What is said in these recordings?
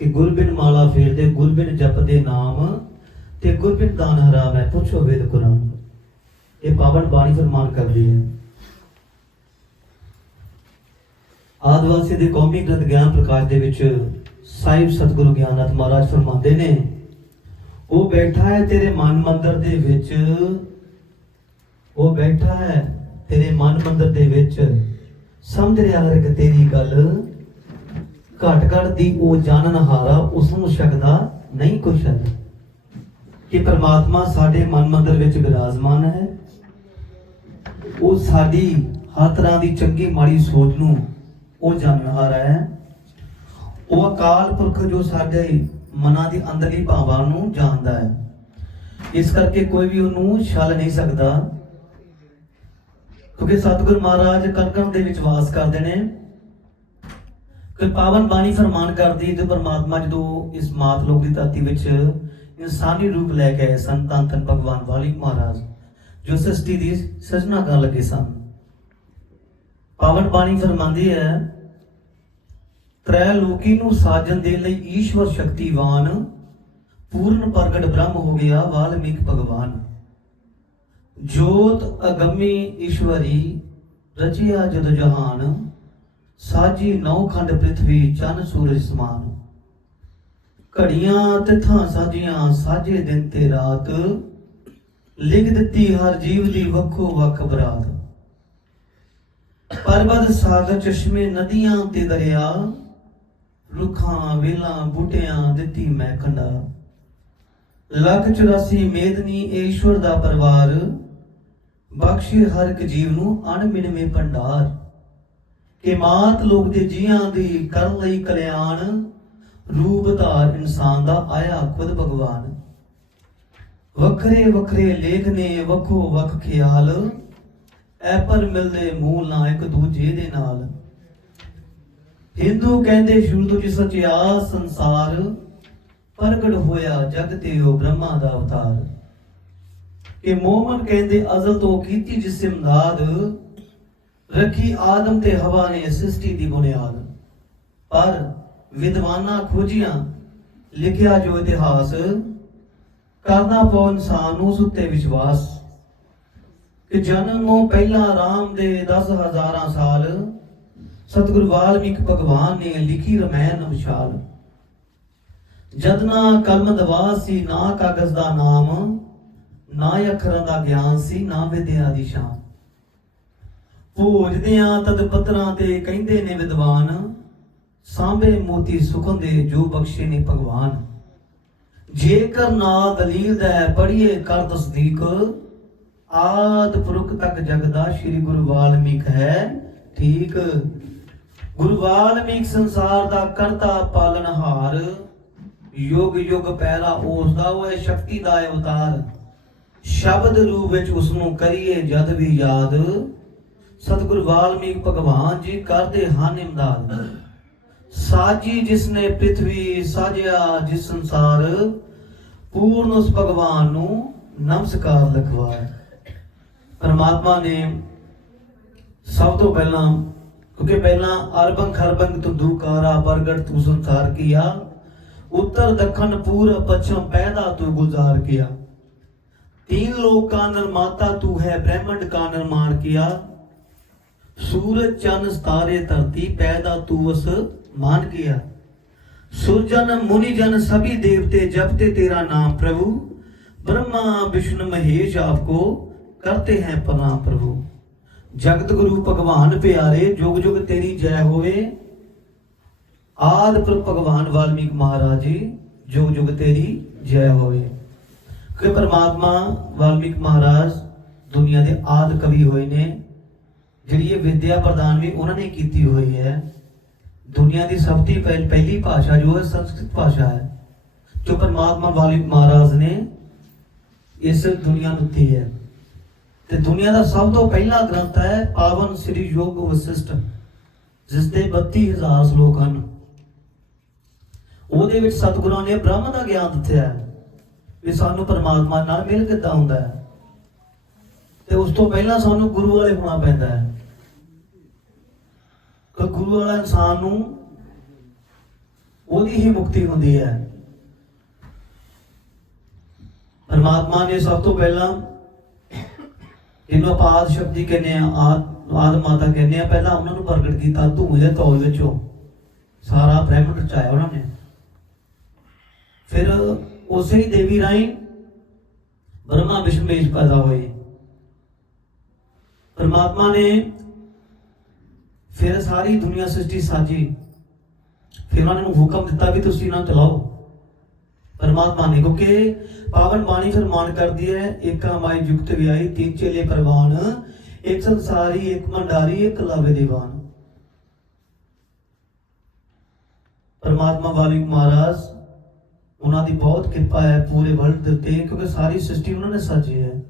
ਕਿ ਗੁਰਬਿਨ ਮਾਲਾ ਫੇਰਦੇ, ਗੁਰਬਿਨ ਜਪਦੇ ਨਾਮ ਤੇ ਗੁਰਬਿਨ ਦਾਨ ਹਰਾਮ ਹੈ ਪੁੱਛੋ ਵੇਦ ਕੁਰਾਨ ਇਹ ਪਾਵਨ ਬਾਣੀ ਫਰਮਾਨ ਕਰਦੀ ਹੈ। ਆਦਿਵਾਸੀ ਦੇ ਕੌਮੀ ਗ੍ਰੰਥ ਗਿਆਨ ਪ੍ਰਕਾਸ਼ ਦੇ ਵਿੱਚ ਸਾਹਿਬ ਸਤਿਗੁਰੂ ਗਿਆਨਨਾਥ ਮਹਾਰਾਜ ਫਰਮਾਉਂਦੇ ਨੇ, ਉਹ ਬੈਠਾ ਹੈ ਤੇਰੇ ਮਨ ਮੰਦਰ ਦੇ ਵਿੱਚ, ਉਹ ਬੈਠਾ ਹੈ ਤੇਰੇ ਮਨ ਮੰਦਰ ਦੇ ਵਿੱਚ। ਸਮਝ ਰਿਹਾ ਹਰ ਇੱਕ ਤੇਰੀ ਗੱਲ। ਘਟ ਘਟ ਦੀ ਉਹ ਜਾਣਨ ਹਾਰਾ ਉਸ ਨੂੰ ਸਕਦਾ ਨਹੀਂ ਕੋਈ ਸ਼ੱਕ। ਕਿ ਪ੍ਰਮਾਤਮਾ ਸਾਡੇ ਮਨ ਮੰਦਰ ਵਿੱਚ ਬਿਰਾਜਮਾਨ ਹੈ। ਉਹ ਸਾਡੀ ਹਰ ਤਰ੍ਹਾਂ ਦੀ ਚੰਗੀ ਮਾੜੀ ਸੋਚ ਨੂੰ ਉਹ ਜਾਣਨਹਾਰ ਹੈ। ਉਹ ਅਕਾਲ ਪੁਰਖ ਜੋ ਸਾਡੇ ਮਨਾਂ ਦੀ ਅੰਦਰਲੀ ਭਾਵਾਂ ਨੂੰ ਜਾਣਦਾ ਹੈ। ਇਸ ਕਰਕੇ ਕੋਈ ਵੀ ਉਹਨੂੰ ਛਲ ਨਹੀਂ ਸਕਦਾ। ਕਿਉਂਕਿ ਸਤਿਗੁਰ ਮਹਾਰਾਜ ਕਣਕਣ ਦੇ ਵਿੱਚ ਵਾਸ ਕਰਦੇ ਨੇ। ਕਿ ਪਾਵਨ ਬਾਣੀ ਫਰਮਾਨ ਕਰਦੀ ਤੇ ਪਰਮਾਤਮਾ ਜਦੋਂ ਇਸ ਮਾਤ ਲੋਕ ਦੀ ਧਰਤੀ ਵਿੱਚ ਇਨਸਾਨੀ ਰੂਪ ਲੈ ਕੇ ਆਏ ਸਨ ਤਨ ਭਗਵਾਨ ਵਾਲੀ ਮਹਾਰਾਜ, ਜੋ ਸ੍ਰਿਸ਼ਟੀ ਦੀ ਸਿਰਜਣਾ ਕਰਨ ਲੱਗੇ ਸਨ। ਪਾਵਨ ਬਾਣੀ ਫਰਮਾਂਦੀ ਹੈ, ਤ੍ਰੈ ਲੋਕੀ ਨੂੰ ਸਾਜਣ ਦੇ ਲਈ ਈਸ਼ਵਰ ਸ਼ਕਤੀਵਾਨ, ਪੂਰਨ ਪ੍ਰਗਟ ਬ੍ਰਹਮ ਹੋ ਗਿਆ ਵਾਲਮੀਕ ਭਗਵਾਨ। ਜੋਤ ਅਗੰਮੀ ਈਸ਼ਵਰੀ ਰਚਿਆ ਜਦ ਜਹਾਨ ਸਾਜੀ ਨੌ ਖੰਡ ਪ੍ਰਿਥਵੀ, ਚੰਨ ਸੂਰਜ ਸਮਾਨ। ਘੜੀਆਂ ਤਿਥਾਂ ਸਾਜੀਆਂ, ਸਾਜੇ ਦਿਨ ਤੇ ਰਾਤ। ਲਿਖ ਦਿੱਤੀ ਹਰ ਜੀਵ ਦੀ ਵੱਖੋ ਵੱਖ ਬਰਾਤ। ਪਰਬਤ, ਸਾਗਰ, ਚਸ਼ਮੇ, ਨਦੀਆਂ ਤੇ ਦਰਿਆ। ਰੁੱਖਾਂ, ਵੇਲਾਂ, ਬੂਟਿਆਂ ਦਿੱਤੀ ਮੈਂ ਕੰਡਾ। ਲੱਖ 84 ਮੇਦਨੀ, ਈਸ਼ਵਰ ਦਾ ਪਰਿਵਾਰ। ਬਖਸ਼ੇ ਹਰ ਇੱਕ ਜੀਵ ਨੂੰ ਅਣਮਿਣਵੇਂ ਭੰਡਾਰ। ਕਿ ਮਾਤ ਲੋਕ ਦੇ ਜੀਆਂ ਦੀ ਕਰਨ ਲਈ ਕਲਿਆਣ ਰੂਪ ਧਾਰ ਇਨਸਾਨ ਦਾ ਆਇਆ ਖੁਦ ਭਗਵਾਨ। ਵੱਖਰੇ ਵੱਖਰੇ ਲੇਖ ਨੇ ਵੱਖੋ ਵੱਖ ਖਿਆਲ, ਐ ਪਰ ਮਿਲਦੇ ਮੂਲ ਨਾ ਇੱਕ ਦੂਜੇ ਦੇ ਨਾਲ। ਹਿੰਦੂ ਕਹਿੰਦੇ ਸ਼ੁਰੂ ਤੋਂ ਜਿਸ ਸੱਚਿਆ ਸੰਸਾਰ ਪ੍ਰਗਟ ਹੋਇਆ ਜਗ ਤੇ ਉਹ ਬ੍ਰਹਮਾ ਦਾ ਅਵਤਾਰ। ਕਿ ਮੋਮਨ ਕਹਿੰਦੇ, ਅਜ਼ਲ ਤੋਂ ਕੀਤੀ ਜਿਸ ਇਮਦਾਦ ਰੱਖੀ ਆਦਮ ਤੇ ਹਵਾ ਨੇ ਸ੍ਰਿਸ਼ਟੀ ਦੀ ਬੁਨਿਆਦ। ਪਰ ਵਿਦਵਾਨਾਂ ਖੋਜੀਆਂ, ਲਿਖਿਆ ਜੋ ਇਤਿਹਾਸ ਕਰਨਾ ਪਉ ਇਨਸਾਨ ਨੂੰ ਸੁੱਤੇ ਵਿਸ਼ਵਾਸ। ਕਿ ਜਨਮੋਂ ਪਹਿਲਾਂ ਰਾਮ ਦੇ 10 ਹਜ਼ਾਰਾਂ ਸਾਲ ਸਤਿਗੁਰ ਵਾਲਮੀਕ ਭਗਵਾਨ ਨੇ ਲਿਖੀ ਰਮਾਇਣ ਵਿਸ਼ਾਲ। ਜਦਨਾ ਕਲਮ ਦਵਾ ਸੀ, ਨਾ ਕਾਗਜ਼ ਦਾ ਨਾਮ, ਨਾ ਅੱਖਰਾਂ ਦਾ ਗਿਆਨ ਸੀ, ਨਾ ਵਿਦਿਆ ਦੀ ਸ਼ਾਨ। ਭੋਜਦਿਆਂ ਤਦ ਪੱਤਰਾਂ ਤੇ ਕਹਿੰਦੇ ਨੇ ਵਿਦਵਾਨ, ਸਾਂਭੇ ਮੋਤੀ ਸੁਖਨ ਜੋ ਬਖਸ਼ੇ ਨੇ ਭਗਵਾਨ। ਜੇਕਰ ਨਾ ਦਲੀਲ ਦਾ ਪੜੀਏ ਕਰ ਤਸਦੀਕ, ਆਦ ਪੁਰਖ ਤੱਕ ਜਗਦਾ ਸ੍ਰੀ ਗੁਰੂ ਵਾਲਮੀਕ ਹੈ ਠੀਕ। ਗੁਰੂ ਵਾਲਮੀਕ ਸੰਸਾਰ ਦਾ ਕਰਤਾ ਪਾਲਣਹਾਰ ਯੁਗ ਯੁਗ ਪਹਿਲਾ ਉਸ ਦਾ ਉਹ ਹੈ ਸ਼ਕਤੀ ਦਾ ਅਵਤਾਰ। ਸ਼ਬਦ ਰੂਪ ਵਿੱਚ ਉਸ ਨੂੰ ਕਰੀਏ ਜਦ ਵੀ ਯਾਦ ਸਤਿਗੁਰ ਵਾਲਮੀਕ ਭਗਵਾਨ ਜੀ ਕਰਦੇ ਹਨ ਇਮਦਾਦ। ਸਾਜੀ ਜਿਸਨੇ ਪ੍ਰithvi ਸਾਜਿਆ ਜਿਸ ਸੰਸਾਰ, ਪੂਰਨ ਉਸ ਭਗਵਾਨ ਨੂੰ ਨਮਸਕਾਰ ਲਖਵਾਇਆ। ਪਰਮਾਤਮਾ ਨੇ ਸਭ ਤੋਂ ਪਹਿਲਾਂ, ਕਿਉਂਕਿ ਪਹਿਲਾਂ ਅਰਬੰ ਖਰਬੰ ਤੰਦੂਕਾਰਾ ਪ੍ਰਗਟ ਤੂ ਸੰਸਾਰ ਕੀਆ, ਉੱਤਰ ਦੱਖਣ ਪੂਰਬ ਪੱਛਮ ਪੈਦਾ ਤੂੰ ਗੁਜ਼ਾਰ ਕੀਆ। ਤੀਨ ਲੋਕਾਂ ਨਿਰਮਾਤਾ ਤੂੰ ਹੈ, ਬ੍ਰਹਮੰਡ ਕਾ ਨਿਰਮਾਣ ਕੀਆ। किया सूरज चंद तारे धरती पैदा तू उस मान किया सुरजन मुनिजन सभी देवते जपते तेरा नाम प्रभु ब्रह्मा विष्णु महेश आपको करते हैं प्रणाम प्रभु जगत गुरु भगवान प्यारे जुग जुग तेरी जय होवे आद पर भगवान वाल्मीकि महाराज जी जुग जुग तेरी जय होवे ਕਿ ਪਰਮਾਤਮਾ ਵਾਲਮੀਕ ਮਹਾਰਾਜ ਦੁਨੀਆ ਦੇ ਆਦ ਕਵੀ ਹੋਏ ਨੇ ਜਿਹੜੀ ਇਹ ਵਿਦਿਆ ਪ੍ਰਦਾਨ ਵੀ ਉਹਨਾਂ ਨੇ ਕੀਤੀ ਹੋਈ ਹੈ, ਦੁਨੀਆ ਦੀ ਸਭ ਤੋਂ ਪਹਿ- ਪਹਿਲੀ ਭਾਸ਼ਾ ਜੋ ਹੈ, ਸੰਸਕ੍ਰਿਤ ਭਾਸ਼ਾ ਹੈ, ਜੋ ਪਰਮਾਤਮਾ ਵਾਲੀ ਮਹਾਰਾਜ ਨੇ ਇਸ ਦੁਨੀਆ ਨੂੰ ਦਿੱਤੀ ਹੈ। ਤੇ ਦੁਨੀਆ ਦਾ ਸਭ ਤੋਂ ਪਹਿਲਾ ਗ੍ਰੰਥ ਹੈ, ਪਾਵਨ ਸ੍ਰੀ ਯੋਗ ਵਸਿਸ਼ਟ ਜਿਸ ਦੇ 32000 ਸ਼ਲੋਕ ਹਨ। ਉਹਦੇ ਵਿੱਚ ਸਤਿਗੁਰਾਂ ਨੇ ਬ੍ਰਹਮ ਦਾ ਗਿਆਨ ਦਿੱਤਾ ਹੈ, ਵੀ ਸਾਨੂੰ ਪਰਮਾਤਮਾ ਨਾਲ ਮਿਲ ਕਿੱਦਾਂ ਹੁੰਦਾ ਹੈ। ਤੇ ਉਸ ਤੋਂ ਪਹਿਲਾਂ ਸਾਨੂੰ ਗੁਰੂ ਵਾਲੇ ਹੋਣਾ ਪੈਂਦਾ ਹੈ। ਕਿ ਗੁਰੂ ਵਾਲਾ ਇਨਸਾਨ ਨੂੰ ਉਹਦੀ ਹੀ ਮੁਕਤੀ ਹੁੰਦੀ ਹੈ। ਪਰਮਾਤਮਾ ਨੇ ਸਭ ਤੋਂ ਪਹਿਲਾਂ ਜਿਹਨੂੰ ਆਪਾਂ ਆਦ ਕਹਿੰਦੇ ਆ ਆਦ ਮਾਤਾ ਕਹਿੰਦੇ ਆ। ਪਹਿਲਾਂ ਉਹਨਾਂ ਨੂੰ ਪ੍ਰਗਟ ਕੀਤਾ ਧੂਏ ਦੇ ਤੌਲ ਵਿੱਚੋਂ। ਸਾਰਾ ਬ੍ਰਹਮੰਡ ਰਚਾਇਆ ਉਹਨਾਂ ਨੇ। ਫਿਰ ਉਸੇ ਹੀ ਦੇਵੀ ਰਾਈ ਬ੍ਰਹਮਾ ਵਿਸ਼ਮੇਸ਼ ਪੈਦਾ ਹੋਏ। ਪਰਮਾਤਮਾ ਨੇ ਫਿਰ ਸਾਰੀ ਦੁਨੀਆ ਸ੍ਰਿਸ਼ਟੀ ਸਾਜੀ। ਫਿਰ ਉਹਨਾਂ ਨੂੰ ਹੁਕਮ ਦਿੱਤਾ ਵੀ ਤੁਸੀਂ ਇਹਨਾਂ ਚਲਾਓ। ਪਰਮਾਤਮਾ ਨੇ, ਕਿਉਂਕਿ ਪਾਵਨ ਬਾਣੀ ਫਰਮਾਨ ਕਰਦੀ ਹੈ ਏਕਾ ਮਾਈ ਜੁਗਤ ਵਿਆਈ ਤਿੰਨ ਚੇਲੇ ਪ੍ਰਵਾਨ, ਇੱਕ ਸੰਸਾਰੀ, ਇੱਕ ਮੰਡਾਰੀ, ਇੱਕ ਲਾਵੇ ਦੀਵਾਨ। ਪਰਮਾਤਮਾ ਵਾਲਿਕ ਮਹਾਰਾਜ, ਉਹਨਾਂ ਦੀ ਬਹੁਤ ਕਿਰਪਾ ਹੈ ਪੂਰੇ ਵਰਲਡ ਦੇ ਉੱਤੇ, ਕਿਉਂਕਿ ਸਾਰੀ ਸ੍ਰਿਸ਼ਟੀ ਉਹਨਾਂ ਨੇ ਸਾਜੀ ਹੈ।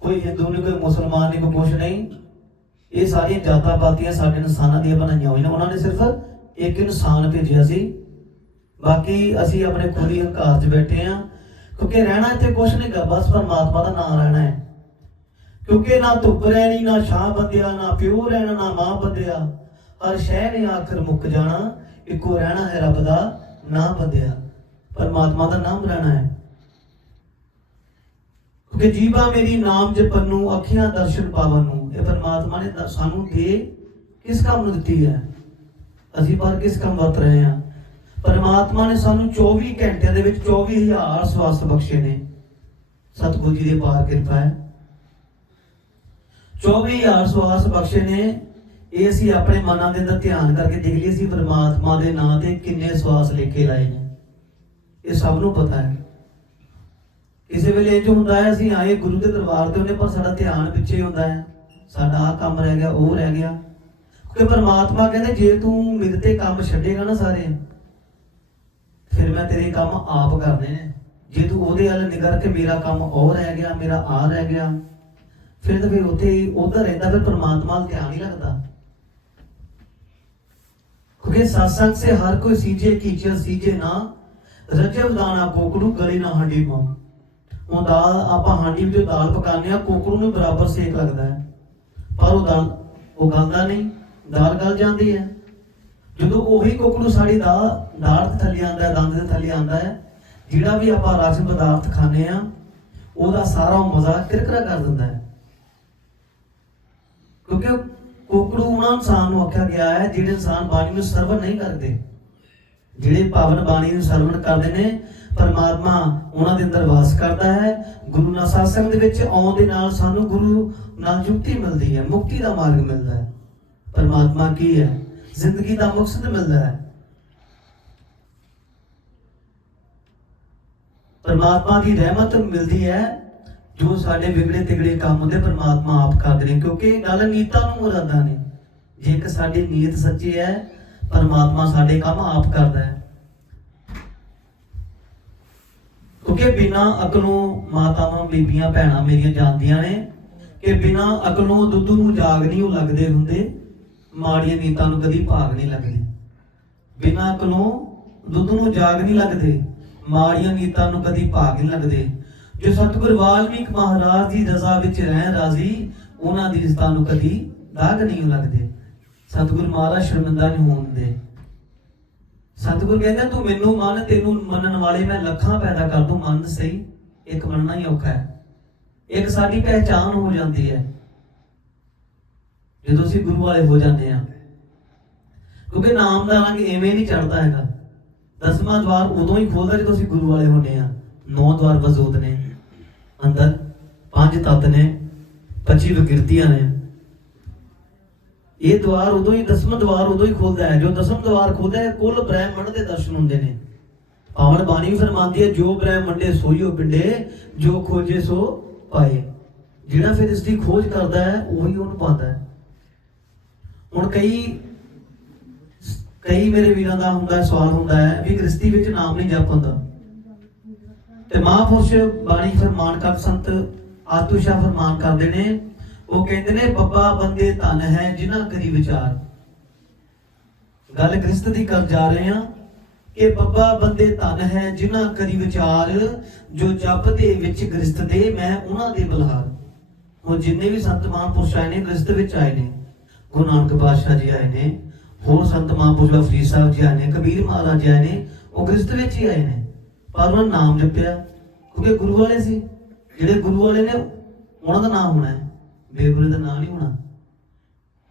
ਕੋਈ ਹਿੰਦੂ ਨਹੀਂ ਕੋਈ ਮੁਸਲਮਾਨ ਨਹੀਂ ਕੋਈ ਕੁਛ ਨਹੀਂ। ਇਹ ਸਾਰੀਆਂ ਜਾਤਾਂ ਪਾਤੀਆਂ ਸਾਡੇ ਇਨਸਾਨਾਂ ਦੀਆਂ ਬਣਾਈਆਂ ਹੋਈਆਂ ਨੇ। ਉਹਨਾਂ ਨੇ ਸਿਰਫ ਇੱਕ ਇਨਸਾਨ ਭੇਜਿਆ ਸੀ। ਬਾਕੀ ਅਸੀਂ ਆਪਣੇ ਖੁਦੀ ਹੰਕਾਰ 'ਚ ਬੈਠੇ ਆ। ਕਿਉਂਕਿ ਰਹਿਣਾ ਇੱਥੇ ਕੁਛ ਨਹੀਂ ਗਾ, ਬਸ ਪਰਮਾਤਮਾ ਦਾ ਨਾਮ ਰਹਿਣਾ ਹੈ। ਕਿਉਂਕਿ ਨਾ ਧੁੱਪ ਰਹਿਣੀ, ਨਾ ਛਾਂ ਬੰਦਿਆ, ਨਾ ਪਿਓ ਰਹਿਣਾ, ਨਾ ਮਾਂ ਬੰਦਿਆ। ਹਰ ਸ਼ੈ ਨੇ ਆਖਰ ਮੁੱਕ ਜਾਣਾ। ਇੱਕੋ ਰਹਿਣਾ ਹੈ ਰੱਬ ਦਾ ਨਾਮ ਬੰਦਿਆ। ਪਰਮਾਤਮਾ ਦਾ ਨਾਮ ਰਹਿਣਾ ਹੈ। ਕਿਉਂਕਿ ਜੀਵਾ ਮੇਰੀ ਨਾਮ ਜਪਨ ਨੂੰ ਅੱਖੀਆਂ ਦਰਸ਼ਨ ਪਾਵਨ ਨੂੰ। ਇਹ ਪਰਮਾਤਮਾ ਨੇ ਸਾਨੂੰ ਦੇ ਕਿਸ ਕੰਮ ਨੂੰ ਦਿੱਤੀ ਹੈ? ਅਸੀਂ ਪਰ ਕਿਸ ਕੰਮ ਵਰਤ ਰਹੇ ਹਾਂ? ਪਰਮਾਤਮਾ ਨੇ ਸਾਨੂੰ 24 ਘੰਟਿਆਂ ਦੇ ਵਿੱਚ 24000 ਸਵਾਸ ਬਖਸ਼ੇ ਨੇ। ਸਤਿਗੁਰੂ ਜੀ ਦੀ ਪਾਰ ਕਿਰਪਾ ਹੈ। 24000 ਸਵਾਸ ਬਖਸ਼ੇ ਨੇ। ਇਹ ਅਸੀਂ ਆਪਣੇ ਮਨਾਂ ਦੇ ਅੰਦਰ ਧਿਆਨ ਕਰਕੇ ਦੇਖ ਲਈਏ, ਅਸੀਂ ਪਰਮਾਤਮਾ ਦੇ ਨਾਂ ਤੇ ਕਿੰਨੇ ਸਵਾਸ ਲਿਖੇ ਲਾਏ ਨੇ। ਇਹ ਸਭ ਨੂੰ ਪਤਾ ਹੈ। ਕਿਸੇ ਵੇਲੇ ਇਹ ਜੋ ਹੁੰਦਾ ਹੈ, ਅਸੀਂ ਆਏ ਗੁਰੂ ਦੇ ਦਰਬਾਰ ਤੇ ਉਹਨੇ ਪਰ ਸਾਡਾ ਧਿਆਨ ਪਿੱਛੇ ਹੁੰਦਾ ਹੈ। ਸਾਡਾ ਆਹ ਕੰਮ ਰਹਿ ਗਿਆ, ਉਹ ਰਹਿ ਗਿਆ। ਕਿਉਂਕਿ ਪਰਮਾਤਮਾ ਕਹਿੰਦੇ, ਜੇ ਤੂੰ ਮੇਰੇ ਤੇ ਕੰਮ ਛੱਡੇਗਾ ਨਾ ਸਾਰੇ, ਫਿਰ ਮੈਂ ਤੇਰੇ ਕੰਮ ਆਪ ਕਰਨੇ ਨੇ। ਜੇ ਤੂੰ ਉਹਦੇ ਵੱਲ ਨਿਗਰ ਕੇ ਮੇਰਾ ਕੰਮ ਉਹ ਰਹਿ ਗਿਆ, ਮੇਰਾ ਆ ਰਹਿ ਗਿਆ, ਫਿਰ ਤਾਂ ਫਿਰ ਉੱਥੇ ਉਧਰ ਰਹਿੰਦਾ, ਫਿਰ ਪਰਮਾਤਮਾ ਵੱਲ ਧਿਆਨ ਨਹੀਂ ਲੱਗਦਾ। ਕਿਉਂਕਿ ਸਤਸੰਗ ਸੇ ਹਰ ਕੋਈ ਸੀਜੇ ਕੀਚੇ ਸੀਜੇ ਨਾ, ਰਜਬ ਦਾਣਾ ਕੋਕੜੂ, ਗਲੀ ਨਾ ਹੰਡੀ ਮਾਂ। ਉਹ ਦਾਲ ਆਪਾਂ ਹਾਂਡੀ ਵਿੱਚ ਦਾਲ ਪਕਾਉਂਦੇ ਆ ਕੋਕੜੂ ਨੂੰ ਬਰਾਬਰ ਸੇਕ ਲੱਗਦਾ ਹੈ। ਪਰ ਉਹ ਦਾਲ ਉਹ ਨਹੀਂ, ਦਾਲ ਗਲ ਜਾਂਦੀ ਹੈ। ਜਦੋਂ ਉਹੀ ਕੋਕੜੂ ਸਾਡੀ ਦਾਲ ਦਾਲ ਦੇ ਥੱਲੇ ਆਂਦਾ ਹੈ, ਦੰਦ ਦੇ ਥੱਲੇ ਆਂਦਾ ਹੈ, ਜਿਹੜਾ ਵੀ ਆਪਾਂ ਰਾਸ਼ਨ ਪਦਾਰਥ ਖਾਂਦੇ ਆ ਉਹਦਾ ਸਾਰਾ ਮਜ਼ਾ ਕਿਰਕਰਾ ਕਰ ਦਿੰਦਾ ਹੈ। ਕਿਉਂਕਿ ਕੋਕੜੂ ਉਹਨਾਂ ਇਨਸਾਨ ਨੂੰ ਆਖਿਆ ਗਿਆ ਹੈ, ਜਿਹੜੇ ਇਨਸਾਨ ਬਾਣੀ ਨੂੰ ਸਰਵਣ ਨਹੀਂ ਕਰਦੇ। ਜਿਹੜੇ ਪਾਵਨ ਬਾਣੀ ਨੂੰ ਸਰਵਣ ਕਰਦੇ ਨੇ, ਪਰਮਾਤਮਾ ਉਹਨਾਂ ਦੇ ਅੰਦਰ ਵਾਸ ਕਰਦਾ ਹੈ। ਗੁਰੂ ਨਾਲ ਸਾਸੰਗ ਦੇ ਵਿੱਚ ਆਉਣ ਦੇ ਨਾਲ ਸਾਨੂੰ ਗੁਰੂ ਨਾਲ ਯੁਕਤੀ ਮਿਲਦੀ ਹੈ, ਮੁਕਤੀ ਦਾ ਮਾਰਗ ਮਿਲਦਾ ਹੈ। ਪਰਮਾਤਮਾ ਕੀ ਹੈ? ਜ਼ਿੰਦਗੀ ਦਾ ਮਕਸਦ ਮਿਲਦਾ ਹੈ। ਪਰਮਾਤਮਾ ਦੀ ਰਹਿਮਤ ਮਿਲਦੀ ਹੈ, ਜੋ ਸਾਡੇ ਵਿਗੜੇ ਤਿਗੜੇ ਕੰਮ ਹੁੰਦੇ ਪਰਮਾਤਮਾ ਆਪ ਕਰਦੇ ਨੇ, ਕਿਉਂਕਿ ਇਹ ਗੱਲ ਨੀਤਾਂ ਨੂੰ ਮੁਰਾਦਾ ਨੇ। ਜੇ ਸਾਡੀ ਨੀਤ ਸੱਚੀ ਹੈ, ਪਰਮਾਤਮਾ ਸਾਡੇ ਕੰਮ ਆਪ ਕਰਦਾ ਹੈ। ਕਿਉਂਕਿ ਬਿਨਾ ਅਕਲੋਂ ਮਾਤਾਵਾਂ, ਬੀਬੀਆਂ, ਭੈਣਾਂ ਮੇਰੀਆਂ ਜਾਣਦੀਆਂ ਨੇ ਕਿ ਬਿਨਾ ਅਕਲੋਂ ਦੁੱਧ ਨੂੰ ਜਾਗ ਨਹੀਂ ਉਹ ਲੱਗਦੇ ਹੁੰਦੇ, ਮਾੜੀਆਂ ਨੀਤਾਂ ਨੂੰ ਕਦੀ ਭਾਗ ਨਹੀਂ ਲੱਗਦੇ। ਬਿਨਾ ਅਕਲੋਂ ਦੁੱਧ ਨੂੰ ਜਾਗ ਨਹੀਂ ਲੱਗਦੇ, ਮਾੜੀਆਂ ਨੀਤਾਂ ਨੂੰ ਕਦੀ ਭਾਗ ਨਹੀਂ ਲੱਗਦੇ। ਜੋ ਸਤਿਗੁਰ ਵਾਲਮੀਕ ਮਹਾਰਾਜ ਦੀ ਰਜ਼ਾ ਵਿੱਚ ਰਹਿਣ ਰਾਜ਼ੀ, ਉਹਨਾਂ ਦੀ ਰਿਸ਼ਤਾ ਨੂੰ ਕਦੀ ਦਾਗ ਨਹੀਂ ਲੱਗਦੇ। ਸਤਿਗੁਰ ਮਹਾਰਾਜ ਸ਼ਰਮਿੰਦਾ ਨਹੀਂ ਹੋਣ ਦਿੰਦੇ। ਸਤਿਗੁਰ ਕਹਿੰਦਾ, ਤੂੰ ਮੈਨੂੰ ਮੰਨ, ਤੈਨੂੰ ਮੰਨਣ ਵਾਲੇ ਮੈਂ ਲੱਖਾਂ ਪੈਦਾ ਕਰ ਦੂੰ, ਮੰਨ ਸਹੀ, ਇੱਕ ਮੰਨਣਾ ਹੀ ਔਖਾ ਹੈ। ਇੱਕ ਸਾਡੀ ਪਹਿਚਾਨ ਹੋ ਜਾਂਦੀ ਹੈ। ਜਦੋਂ ਅਸੀਂ ਗੁਰੂ ਵਾਲੇ ਹੋ ਜਾਂਦੇ ਆ ਕਿਉਂਕਿ ਨਾਮ ਦਾ ਰੰਗ ਐਵੇਂ ਨਹੀਂ ਚੜਦਾ ਹੈਗਾ। ਦਸਵਾਂ ਦਵਾਰ ਉਦੋਂ ਹੀ ਖੋਲਦਾ ਜਦੋਂ ਅਸੀਂ ਗੁਰੂ ਵਾਲੇ ਹੁੰਦੇ ਆ ਨੌ ਦਵਾਰ ਵਜੂਦ ਨੇ, ਅੰਦਰ ਪੰਜ ਤੱਤ ਨੇ 25 ਵਿਕਿਰਤੀਆਂ ਨੇ। ਇਹ ਦਵਾਰ ਉਦੋਂ ਹੀ, ਦਸਵਾਂ ਦਵਾਰ ਉਦੋਂ ਹੀ ਖੁੱਲਦਾ ਹੈ। ਜੋ ਦਸਮ ਦਵਾਰ ਖੁੱਲਦਾ ਹੈ, ਕੁੱਲ ਬ੍ਰਹਿਮੰਡ ਦੇ ਦਰਸ਼ਨ ਹੁੰਦੇ ਨੇ। ਪਾਵਨ ਬਾਣੀ ਵੀ ਫਰਮਾਉਂਦੀ ਹੈ, ਜੋ ਬ੍ਰਹਮੰਡੇ ਸੋਈਓ ਪਿੰਡੇ, ਜੋ ਖੋਜੇ ਸੋ ਪਾਏ। ਜਿਹੜਾ ਫਿਰ ਇਸ ਦੀ ਖੋਜ ਕਰਦਾ ਹੈ, ਉਹੀ ਉਹਨੂੰ ਪਾਉਂਦਾ ਹੈ। ਹੁਣ ਕਈ ਕਈ ਮੇਰੇ ਵੀਰਾਂ ਦਾ ਹੁੰਦਾ, ਸਵਾਲ ਹੁੰਦਾ ਹੈ ਵੀ ਗ੍ਰਸਤੀ ਵਿੱਚ ਨਾਮ ਨਹੀਂ ਜਪ ਹੁੰਦਾ। ਤੇ ਮਹਾਂਪੁਰਸ਼ ਬਾਣੀ ਫਰਮਾਨ ਕਰ, ਸੰਤ ਆਤੂ ਸ਼ਾਹ ਫਰਮਾਨ ਕਰਦੇ ਨੇ, ਉਹ ਕਹਿੰਦੇ ਨੇ, ਬੱਬਾ ਬੰਦੇ ਧਨ ਹੈ ਜਿਨ੍ਹਾਂ ਕਰੀ ਵਿਚਾਰ। ਗੱਲ ਗ੍ਰਸਤ ਦੀ ਕਰ ਜਾ ਰਹੇ ਆ ਕਿ ਬੱਬਾ ਬੰਦੇ ਧਨ ਹੈ, ਜਿਨ੍ਹਾਂ ਕਰੀ ਵਿਚਾਰ ਜੋ ਜਪ ਦੇ ਵਿੱਚ ਗ੍ਰਸਤ ਦੇ ਮੈਂ ਉਹਨਾਂ ਦੇ ਬਲਹਾਰ। ਉਹ ਜਿੰਨੇ ਵੀ ਸੰਤ ਮਹਾਂਪੁਰਸ਼ ਆਏ ਨੇ ਗ੍ਰਸਤ ਵਿੱਚ ਆਏ ਨੇ, ਗੁਰੂ ਨਾਨਕ ਪਾਤਸ਼ਾਹ ਜੀ ਆਏ ਨੇ, ਹੋਰ ਸੰਤ ਮਹਾਂਪੁਰਸ਼ ਫਰੀਦ ਸਾਹਿਬ ਜੀ ਆਏ ਨੇ, ਕਬੀਰ ਮਹਾਰਾਜ ਜੀ ਆਏ ਨੇ, ਉਹ ਗ੍ਰਸਤ ਵਿੱਚ ਹੀ ਆਏ ਨੇ। ਪਰ ਉਹਨਾਂ ਨੇ ਨਾਮ ਜਪਿਆ, ਕਿਉਂਕਿ ਗੁਰੂ ਵਾਲੇ ਸੀ। ਜਿਹੜੇ ਗੁਰੂ ਵਾਲੇ ਨੇ, ਉਹਨਾਂ ਦਾ ਨਾਮ ਹੋਣਾ ਹੈ। ਬੇਗੁਰੇ ਦਾ ਨਾਮ ਨਹੀਂ ਹੋਣਾ।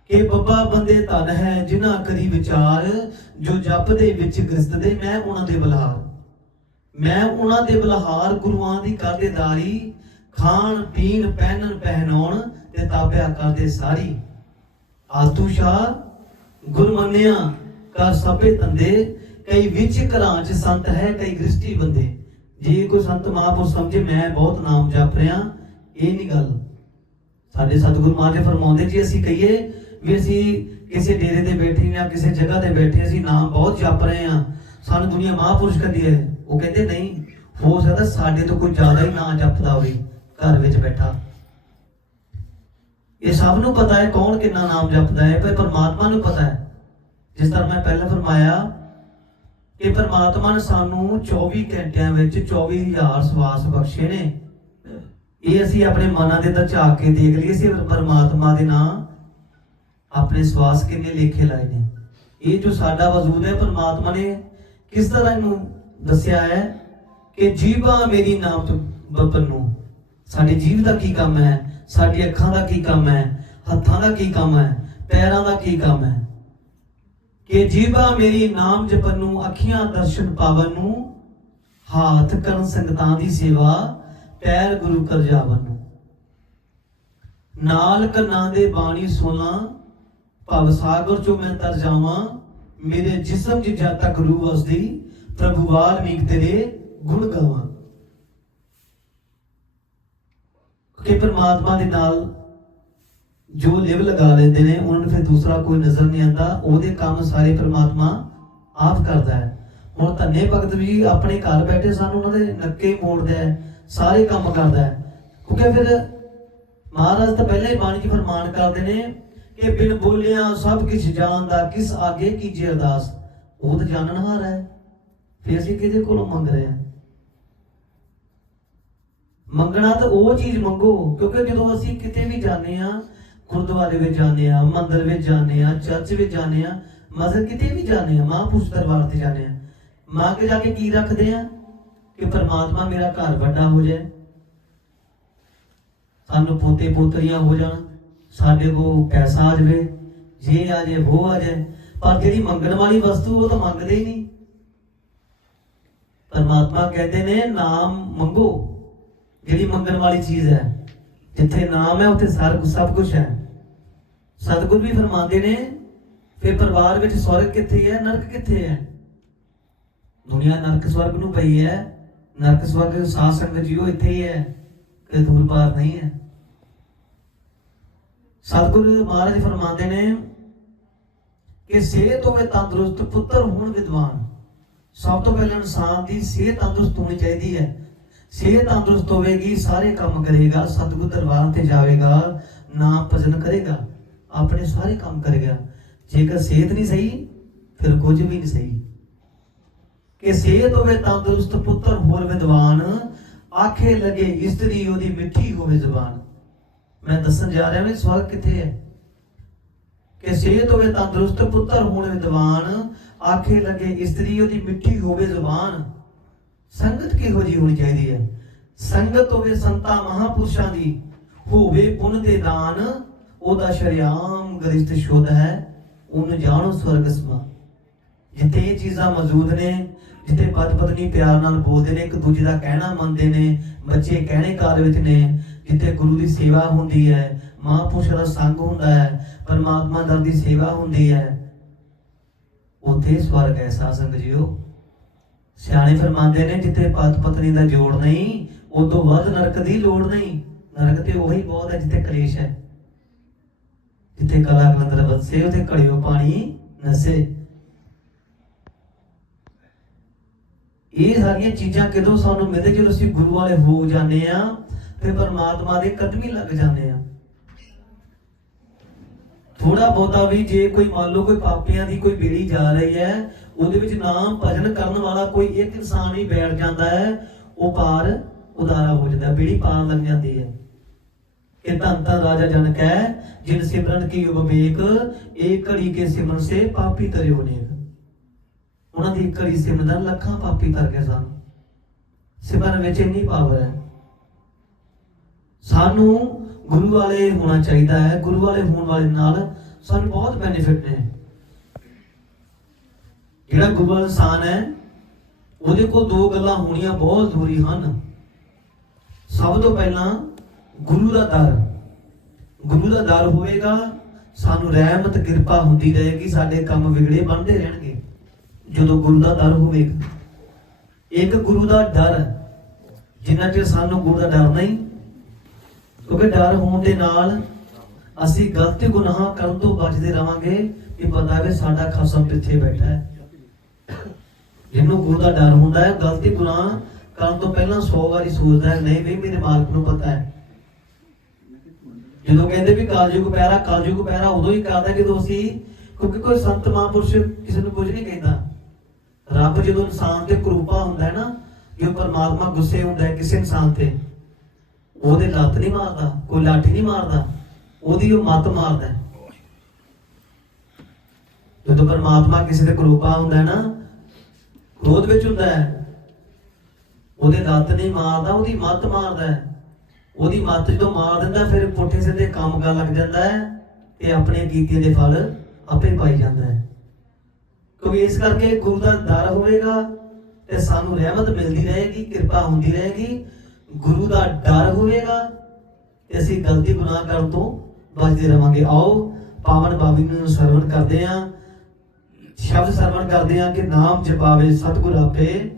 ਕਿ ਬੱਬਾ ਬੰਦੇ ਧਨ ਹੈ, ਜਿਨ੍ਹਾਂ ਕਰੀ ਵਿਚਾਰ ਜੋ ਜਪਦੇ ਵਿੱਚ ਗ੍ਰਸਤ ਮੈਂ ਉਹਨਾਂ ਦੇ ਬਲਹਾਰ। ਮੈਂ ਉਹਨਾਂ ਦੇ ਬਲਹਾਰ ਗੁਰੂਆਂ ਦੀ ਕਰਦੇ ਦਾਰੀ, ਖਾਣ, ਪੀਣ, ਪਹਿਨਣ, ਪਹਿਨਾਉਣ ਤੇ ਤਾਬਿਆ ਕਰਦੇ ਸਾਰੀ। ਆਤੂ ਸ਼ਾ ਗੁਰ ਮੰਨਿਆ ਕਰ ਸਭੇ ਤੰਦੇ ਕਈ ਵਿੱਚ ਘਰਾਂ ਚ ਸੰਤ ਹੈ, ਕਈ ਗ੍ਰਸਤੀ ਬੰਦੇ। ਜੇ ਕੋਈ ਸੰਤ ਮਹਾਂਪੁਰਸ਼ ਸਮਝੇ, ਮੈਂ ਬਹੁਤ ਨਾਮ ਜਪ ਰਿਹਾ, ਇਹ ਨਹੀਂ ਗੱਲ। ਸਾਡੇ ਸਤਿਗੁਰੂ ਮਹਾਰਾਜ ਫਰਮਾਉਂਦੇ, ਜੀ ਅਸੀਂ ਕਹੀਏ ਵੀ ਅਸੀਂ ਕਿਸੇ ਡੇਰੇ ਤੇ ਬੈਠੇ ਜਾਂ ਕਿਸੇ ਜਗ੍ਹਾ ਤੇ ਬੈਠੇ ਅਸੀਂ ਨਾਮ ਬਹੁਤ ਜਪ ਰਹੇ ਹਾਂ। ਸਾਨੂੰ ਦੁਨੀਆ ਮਹਾਂਪੁਰਸ਼ ਕਹਿੰਦੀ ਹੈ। ਉਹ ਕਹਿੰਦੇ, ਨਹੀਂ, ਹੋ ਸਕਦਾ ਸਾਡੇ ਤੋਂ ਕੋਈ ਜ਼ਿਆਦਾ ਹੀ ਨਾਂ ਜਪਦਾ ਹੋਵੇ, ਘਰ ਵਿੱਚ ਬੈਠਾ। ਇਹ ਸਭ ਨੂੰ ਪਤਾ ਹੈ ਕੌਣ ਕਿੰਨਾ ਨਾਮ ਜਪਦਾ ਹੈ, ਪਰ ਪਰਮਾਤਮਾ ਨੂੰ ਪਤਾ ਹੈ। ਜਿਸ ਤਰ੍ਹਾਂ ਮੈਂ ਪਹਿਲਾਂ ਫਰਮਾਇਆ ਕਿ ਪਰਮਾਤਮਾ ਨੇ ਸਾਨੂੰ 24 ਘੰਟਿਆਂ ਵਿੱਚ 24000 ਸਵਾਸ ਬਖਸ਼ੇ ਨੇ। ਇਹ ਅਸੀਂ ਆਪਣੇ ਮਨਾਂ ਦੇ ਅੰਦਰ ਝਾਕ ਕੇ ਦੇਖ ਲਈਏ ਸੀ ਪਰਮਾਤਮਾ ਦੇ ਨਾਂ ਆਪਣੇ ਸਵਾਸ ਕਿੰਨੇ ਲੇਖੇ ਲਾਏ ਨੇ? ਇਹ ਜੋ ਸਾਡਾ ਵਜੂਦ ਹੈ, ਪਰਮਾਤਮਾ ਨੇ ਕਿਸ ਤਰ੍ਹਾਂ ਇਹਨੂੰ ਦੱਸਿਆ ਹੈ ਕਿ ਜੀਵਾ ਮੇਰੀ ਨਾਮ ਤੋਂ ਬੱਬਨ ਨੂੰ ਜੀਵ ਦਾ ਕੀ ਕੰਮ ਹੈ ਸਾਡੀ ਅੱਖਾਂ ਦਾ ਕੀ ਕੰਮ ਹੈ, ਹੱਥਾਂ ਦਾ ਕੀ ਕੰਮ ਹੈ, ਪੈਰਾਂ ਦਾ ਕੀ ਕੰਮ ਹੈ? ਕਿ ਜੀਵਾ ਮੇਰੀ ਨਾਮ ਜਪਨ ਨੂੰ, ਅੱਖੀਆਂ ਦਰਸ਼ਨ ਪਾਵਨ ਨੂੰ, ਹਾਥ ਕਰਨ ਸੰਗਤਾਂ ਦੀ ਸੇਵਾ, ਪੈਰ ਗੁਰੂ ਕਰ ਜਾਵਨ ਨੂੰ। ਨਾਲ ਕੰਨਾਂ ਦੇ ਬਾਣੀ ਸੁਣਾ ਭਵ ਸਾਗਰ ਚੋਂ ਮੈਂ ਤਰ ਜਾਵਾਂ, ਮੇਰੇ ਜਿਸਮ 'ਚ ਜਦ ਤੱਕ ਰੂਹ ਵਸਦੀ, ਪ੍ਰਭੂ ਵਾਲਮੀਕ ਤੇਰੇ ਗੁਣ ਗਾਵਾਂ। ਕਿ ਪਰਮਾਤਮਾ ਦੇ ਨਾਲ ਜੋ ਲਿਵ ਲਗਾ ਲੈਂਦੇ ਨੇ, ਉਹਨਾਂ ਨੂੰ ਫਿਰ ਦੂਸਰਾ ਕੋਈ ਨਜ਼ਰ ਨਹੀਂ ਆਉਂਦਾ, ਉਹਦੇ ਕੰਮ ਸਾਰੇ ਪਰਮਾਤਮਾ ਆਪ ਕਰਦਾ ਹੈ। ਹੁਣ ਧੰਨੇ ਭਗਤ ਵੀ ਆਪਣੇ ਘਰ ਬੈਠੇ ਸਾਨੂੰ, ਉਹਨਾਂ ਦੇ ਨੱਕੇ ਮੋੜਦਾ ਹੈ, ਸਾਰੇ ਕੰਮ ਕਰਦਾ ਹੈ। ਕਿਉਂਕਿ ਫਿਰ ਮਹਾਰਾਜ ਤਾਂ ਪਹਿਲਾਂ ਹੀ ਬਾਣੀ 'ਚ ਫਰਮਾਨ ਕਰਦੇ ਨੇ ਕਿ ਬਿਨ ਬੋਲਿਆ ਸਭ ਕੁਝ ਜਾਣਦਾ, ਕਿਸ ਆਗੇ ਕੀਜੇ ਅਰਦਾਸ? ਉਹ ਤਾਂ ਜਾਣਨਹਾਰ ਹੈ। ਫਿਰ ਅਸੀਂ ਕਿਹਦੇ ਕੋਲੋਂ ਮੰਗ ਰਹੇ ਹਾਂ? ਮੰਗਣਾ ਤਾਂ ਉਹ ਚੀਜ਼ ਮੰਗੋ, ਕਿਉਂਕਿ ਜਦੋਂ ਅਸੀਂ ਕਿਤੇ ਵੀ ਜਾਂਦੇ ਆ ਗੁਰਦੁਆਰੇ ਵਿੱਚ ਜਾਂਦੇ ਆ ਮੰਦਿਰ ਵਿੱਚ ਜਾਂਦੇ ਆ ਚਰਚ ਵਿੱਚ ਜਾਂਦੇ ਆ ਮਸਜਿਦ ਕਿਤੇ ਵੀ ਜਾਂਦੇ ਆ ਮਹਾਂਪੁਰਸ਼ ਦਰਬਾਰ ਤੇ ਜਾਂਦੇ ਆ ਮਾਂ ਕੇ ਜਾ ਕੇ ਕੀ ਰੱਖਦੇ ਆ ਕਿ ਪਰਮਾਤਮਾ ਮੇਰਾ ਘਰ ਵੱਡਾ ਹੋ ਜਾਏ, ਸਾਨੂੰ ਪੋਤੇ ਪੋਤਰੀਆਂ ਹੋ ਜਾਣ ਸਾਡੇ ਕੋ ਪੈਸਾ ਆ ਜਾਵੇ, ਜੇ ਆ ਜਾਏ, ਉਹ ਆ ਜਾਏ। ਪਰ ਜਿਹੜੀ ਮੰਗਣ ਵਾਲੀ ਵਸਤੂ, ਉਹ ਤਾਂ ਮੰਗਦੇ ਹੀ ਨਹੀਂ। ਪਰਮਾਤਮਾ ਕਹਿੰਦੇ ਨੇ, ਨਾਮ ਮੰਗੋ। ਜਿਹੜੀ ਮੰਗਣ ਵਾਲੀ ਚੀਜ਼ ਹੈ, ਜਿੱਥੇ ਨਾਮ ਹੈ, ਉੱਥੇ ਸਾਰ ਸਭ ਕੁਝ ਹੈ। ਸਤਿਗੁਰ ਵੀ ਫਰਮਾਉਂਦੇ ਨੇ, ਫਿਰ ਪਰਿਵਾਰ ਵਿੱਚ ਸਵਰਗ ਕਿੱਥੇ ਹੈ, ਨਰਕ ਕਿੱਥੇ ਹੈ? ਦੁਨੀਆ ਨਰਕ ਸਵਰਗ ਨੂੰ ਪਈ ਹੈ। ਨਰਕ ਸਵਰਗ ਸਾਧ ਸੰਗਤ ਜੀਓ ਇੱਥੇ ਹੀ ਹੈ ਕਿ ਦੂਰ ਪਾਰ ਨਹੀਂ ਹੈ। ਸਤਿਗੁਰੂ ਮਹਾਰਾਜ ਫਰਮਾਉਂਦੇ ਨੇ ਕਿ ਸਿਹਤ ਹੋਵੇ ਤੰਦਰੁਸਤ, ਪੁੱਤਰ ਹੋਣ ਵਿਦਵਾਨ। ਸਭ ਤੋਂ ਪਹਿਲਾਂ ਇਨਸਾਨ ਦੀ ਸਿਹਤ ਤੰਦਰੁਸਤ ਹੋਣੀ ਚਾਹੀਦੀ ਹੈ। ਸਿਹਤ ਤੰਦਰੁਸਤ ਹੋਵੇਗੀ, ਸਾਰੇ ਕੰਮ ਕਰੇਗਾ, ਸਤਿਗੁਰ ਦਰਬਾਰ ਤੇ ਜਾਵੇਗਾ, ਨਾਮ ਭਜਨ ਕਰੇਗਾ, ਆਪਣੇ ਸਾਰੇ ਕੰਮ ਕਰੇਗਾ। ਜੇਕਰ ਸਿਹਤ ਨਹੀਂ ਸਹੀ, ਫਿਰ ਕੁਝ ਵੀ ਨਹੀਂ ਸਹੀ। ਕਿ ਸਿਹਤ ਹੋਵੇ ਤੰਦਰੁਸਤ, ਪੁੱਤਰ ਹੋਰ ਵਿਦਵਾਨ, ਆਖੇ ਲਗੇ ਇਸਤਰੀ ਉਹਦੀ ਮਿੱਠੀ ਹੋਵੇ ਜ਼ੁਬਾਨ। ਮੈਂ ਦੱਸਣ ਜਾ ਰਿਹਾ ਵੀ ਸਵਰਗ ਕਿੱਥੇ ਹੈ? ਕਿ ਸਿਹਤ ਹੋਵੇ ਤੰਦਰੁਸਤ, ਪੁੱਤਰ ਹੋਣ ਵਿਦਵਾਨ, ਆਖੇ ਲਗੇ ਇਸਤਰੀ ਉਹਦੀ ਮਿੱਠੀ ਹੋਵੇ ਜ਼ੁਬਾਨ, ਸੰਗਤ ਕਿਹੋ ਜੀ ਹੋਣੀ ਚਾਹੀਦੀ ਹੈ? ਸੰਗਤ ਹੋਵੇ ਸੰਤਾਂ ਮਹਾਪੁਰਸ਼ਾਂ ਦੀ, ਹੋਵੇ ਪੁੰਨ ਦੇ ਦਾਨ, ਉਹਦਾ ਸ਼ਰਿਆਮ ਗਰਿਸ਼ਟ ਸ਼ੁੱਧ ਹੈ, ਉਹਨੂੰ ਜਾਣੋ ਸਵਰਗ ਸਮਾ। ਜਿੱਥੇ ਇਹ ਚੀਜ਼ਾਂ ਮੌਜੂਦ ਨੇ, ਜਿੱਥੇ ਪਤ ਪਤਨੀ ਪਿਆਰ ਨਾਲ ਬੋਲਦੇ ਨੇ, ਇੱਕ ਦੂਜੇ ਦਾ ਕਹਿਣਾ ਮੰਨਦੇ ਨੇ, ਬੱਚੇ ਕਹਿਣੇ ਕਾਰ ਵਿੱਚ ਨੇ ਜਿੱਥੇ ਗੁਰੂ ਦੀ ਸੇਵਾ ਹੁੰਦੀ ਹੈ, ਮਹਾਂਪੁਰਸ਼ ਦਾ ਸੰਗ ਹੁੰਦਾ ਹੈ, ਪਰਮਾਤਮਾ ਦਰ ਦੀ ਸੇਵਾ ਹੁੰਦੀ ਹੈ। ਉੱਥੇ ਸਵਰਗ ਹੈ ਸਾਧ ਜੀਓ। ਸਿਆਣੇ ਫਰਮਾਉਂਦੇ ਨੇ, ਜਿੱਥੇ ਪਤ ਪਤਨੀ ਦਾ ਜੋੜ ਨਹੀਂ, ਉਦੋਂ ਵੱਧ ਨਰਕ ਦੀ ਲੋੜ ਨਹੀਂ। ਨਰਕ ਤੇ ਉਹੀ ਬਹੁਤ ਹੈ ਜਿੱਥੇ ਕਲੇਸ਼ ਹੈ। ਜਿੱਥੇ ਕਲਾ ਕਲੰਦਰ ਵਸੇ ਉਥੇ ਘੜਿਓ ਪਾਣੀ ਨਸੇ। ਇਹ ਸਾਰੀਆਂ ਚੀਜ਼ਾਂ ਕਿਦੋਂ ਸਾਨੂੰ ਮਿਲਦੇ? ਜਦੋਂ ਅਸੀਂ ਗੁਰੂ ਵਾਲੇ ਹੋ ਜਾਂਦੇ ਆ ਤੇ ਪਰਮਾਤਮਾ ਦੇ ਕਦਮੀ ਲੱਗ ਜਾਂਦੇ ਆ। ਥੋੜਾ ਬਹੁਤਾ ਵੀ ਜੇ ਕੋਈ ਮੰਨ ਲਓ ਕੋਈ ਪਾਪੀਆਂ ਦੀ ਕੋਈ ਬੇੜੀ ਜਾ ਰਹੀ ਹੈ, ਉਹਦੇ ਵਿੱਚ ਨਾਮ ਭਜਨ ਕਰਨ ਵਾਲਾ ਕੋਈ ਇੱਕ ਇਨਸਾਨ ਹੀ ਬੈਠ ਜਾਂਦਾ ਹੈ, ਉਹ ਪਾਰ ਉਦਾਰਾ ਹੋ ਜਾਂਦਾ, ਬੇੜੀ ਪਾਰ ਲੱਗ ਜਾਂਦੀ ਹੈ। ਕਿ ਧੰਨ ਧੰਨ ਰਾਜਾ ਜਨਕ ਹੈ, ਜਿਨ ਸਿਮਰਨ ਕੀ ਵਿਵੇਕ ਇਹ ਘੜੀ ਕੇ ਸਿਮਰਨ ਸੇ ਪਾਪੀ ਤਰਿਓ ਨੇਕ। ਉਹਨਾਂ ਦੀ ਘੜੀ ਸਿਮਰਨ ਲੱਖਾਂ ਪਾਪੀ ਤਰ ਗਏ ਸਨ। ਸਿਮਰਨ ਵਿੱਚ ਇੰਨੀ ਪਾਵਰ ਹੈ। ਸਾਨੂੰ ਗੁਰੂ ਵਾਲੇ ਹੋਣਾ ਚਾਹੀਦਾ ਹੈ, ਗੁਰੂ ਵਾਲੇ ਹੋਣ ਵਾਲੇ ਨਾਲ ਸਾਨੂੰ ਬਹੁਤ ਬੈਨੀਫਿਟ ਨੇ। ਜਿਹੜਾ ਗੁਰੂ ਇਨਸਾਨ ਹੈ, ਉਹਦੇ ਕੋਲ ਦੋ ਗੱਲਾਂ ਹੋਣੀਆਂ ਬਹੁਤ ਜ਼ਰੂਰੀ ਹਨ। ਸਭ ਤੋਂ ਪਹਿਲਾਂ ਗੁਰੂ ਦਾ ਦਰ। ਗੁਰੂ ਦਾ ਦਰ ਹੋਵੇਗਾ, ਸਾਨੂੰ ਰਹਿਮਤ, ਕਿਰਪਾ ਹੁੰਦੀ ਰਹੇਗੀ, ਸਾਡੇ ਕੰਮ ਵਿਗੜੇ ਬਣਦੇ ਰਹਿਣਗੇ, ਜਦੋਂ ਗੁਰੂ ਦਾ ਦਰ ਹੋਵੇਗਾ। ਇੱਕ ਗੁਰੂ ਦਾ ਡਰ ਜਿੰਨਾ ਚਿਰ ਸਾਨੂੰ ਗੁਰੂ ਦਾ ਡਰ ਨਹੀਂ ਕਿਉਂਕਿ ਡਰ ਹੋਣ ਦੇ ਨਾਲ ਅਸੀਂ ਗਲਤੀ ਗੁਨਾਹ ਕਰਨ ਤੋਂ ਬਚਦੇ ਰਵਾਂਗੇ ਕਿ ਪਤਾ ਵੀ ਸਾਡਾ ਖਸਮ ਪਿੱਛੇ ਬੈਠਾ ਹੈ। ਜਿਹਨੂੰ ਗੁਰੂ ਦਾ ਡਰ ਹੁੰਦਾ ਹੈ, ਗਲਤੀ ਗੁਨਾਹ ਕਰਨ ਤੋਂ ਪਹਿਲਾਂ 100 ਵਾਰੀ ਸੋਚਦਾ ਹੈ, ਨਹੀਂ ਵੀ ਮੇਰੇ ਮਾਲਕ ਨੂੰ ਪਤਾ ਹੈ। ਜਦੋਂ ਕਹਿੰਦੇ ਵੀ ਕਾਲਯੁਗ ਪੈਰਾ ਕਾਲਯੁਗ ਪੈਰਾ, ਉਦੋਂ ਹੀ ਕਰਦਾ ਜਦੋਂ ਅਸੀਂ, ਕਿਉਂਕਿ ਕੋਈ ਸੰਤ ਮਹਾਂਪੁਰਸ਼ ਕਿਸੇ ਨੂੰ ਕੁਝ ਨਹੀਂ ਕਹਿੰਦਾ। ਰੱਬ ਜਦੋਂ ਇਨਸਾਨ ਤੇ ਕਰੂਪਾ ਹੁੰਦਾ ਹੈ ਨਾ ਜਦੋਂ ਪਰਮਾਤਮਾ ਗੁੱਸੇ ਹੁੰਦਾ ਹੈ ਕਿਸੇ ਇਨਸਾਨ ਤੇ ਉਹਦੇ ਲੱਤ ਨਹੀਂ ਮਾਰਦਾ, ਕੋਈ ਲਾਠੀ ਨਹੀਂ ਮਾਰਦਾ, ਉਹਦੀ ਉਹ ਮੱਤ ਮਾਰਦਾ ਹੈ। ਜਦੋਂ ਪਰਮਾਤਮਾ ਕਿਸੇ ਤੇ ਕਰੂਪਾ ਹੁੰਦਾ ਨਾ ਕ੍ਰੋਧ ਵਿੱਚ ਹੁੰਦਾ ਹੈ, ਉਹਦੇ ਲੱਤ ਨਹੀਂ ਮਾਰਦਾ, ਉਹਦੀ ਮੱਤ ਮਾਰਦਾ ਹੈ। ਉਹਦੀ ਮੱਤ ਜਦੋਂ ਮਾਰ ਦਿੰਦਾ, ਫਿਰ ਪੁੱਠੇ ਸਿੱਧੇ ਕੰਮ ਕਰਨ ਲੱਗ ਜਾਂਦਾ ਹੈ ਤੇ ਆਪਣੇ ਕੀਤੇ ਦੇ ਫਲ ਆਪੇ ਪਾਈ ਜਾਂਦਾ ਹੈ। ਕਿਉਂਕਿ ਇਸ ਕਰਕੇ ਗੁਰੂ ਦਾ ਦਰ ਹੋਵੇਗਾ ਤੇ ਸਾਨੂੰ ਰਹਿਮਤ ਮਿਲਦੀ ਰਹੇਗੀ, ਕਿਰਪਾ ਹੁੰਦੀ ਰਹੇਗੀ। ਗੁਰੂ ਦਾ ਡਰ ਹੋਵੇਗਾ ਤੇ ਅਸੀਂ ਗਲਤੀ ਗੁਨਾਹ ਕਰਨ ਤੋਂ ਬਚਦੇ ਰਵਾਂਗੇ। ਆਓ, ਪਾਵਨ ਬਾਬੀ ਨੂੰ ਸਰਵਣ ਕਰਦੇ ਆਂ ਸ਼ਬਦ ਸਰਵਣ ਕਰਦੇ ਆਂ ਕਿ ਨਾਮ ਜਪਾਵੇ ਸਤਿਗੁਰ ਆਪੇ,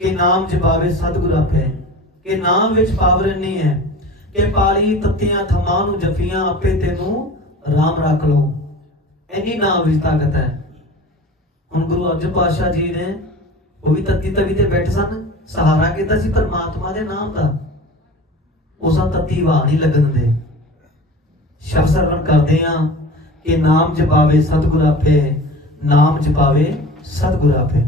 ਕਿ ਨਾਮ ਜਪਾਵੇ ਸਤਿਗੁਰ ਆਪੇ, ਕਿ ਨਾਮ ਵਿੱਚ ਪਾਵਰ ਨਹੀਂ ਹੈ ਕਿ ਪਾਲੀ ਤੱਤੀਆਂ ਥਮਾਂ ਨੂੰ ਜਫੀਆਂ ਆਪੇ ਤੈਨੂੰ ਰਾਮ ਰੱਖ ਲਓ। ਇੰਨੀ ਨਾਮ ਵਿੱਚ ਤਾਕਤ ਹੈ। ਹੁਣ ਗੁਰੂ ਅਰਜਨ ਪਾਤਸ਼ਾਹ ਜੀ ਨੇ ਉਹ ਵੀ ਤੱਤੀ ਤਵੀ ਤੇ ਬੈਠ ਸਨ। ਸਹਾਰਾ ਕੀਤਾ ਸੀ, ਪਰਮਾਤਮਾ ਦੇ ਨਾਮ ਦਾ। ਉਸਾਂ ਤੱਤੀ ਵਾਹ ਨਹੀਂ ਲੱਗਣ ਦਿੰਦੇ। ਸ਼ਬਦ ਸਰਵਣ ਕਰਦੇ ਆ ਕਿ ਨਾਮ ਜਪਾਵੇ ਸਤਿਗੁਰ ਆਪੇ, ਨਾਮ ਜਪਾਵੇ ਸਤਿਗੁਰ ਆਪੇ।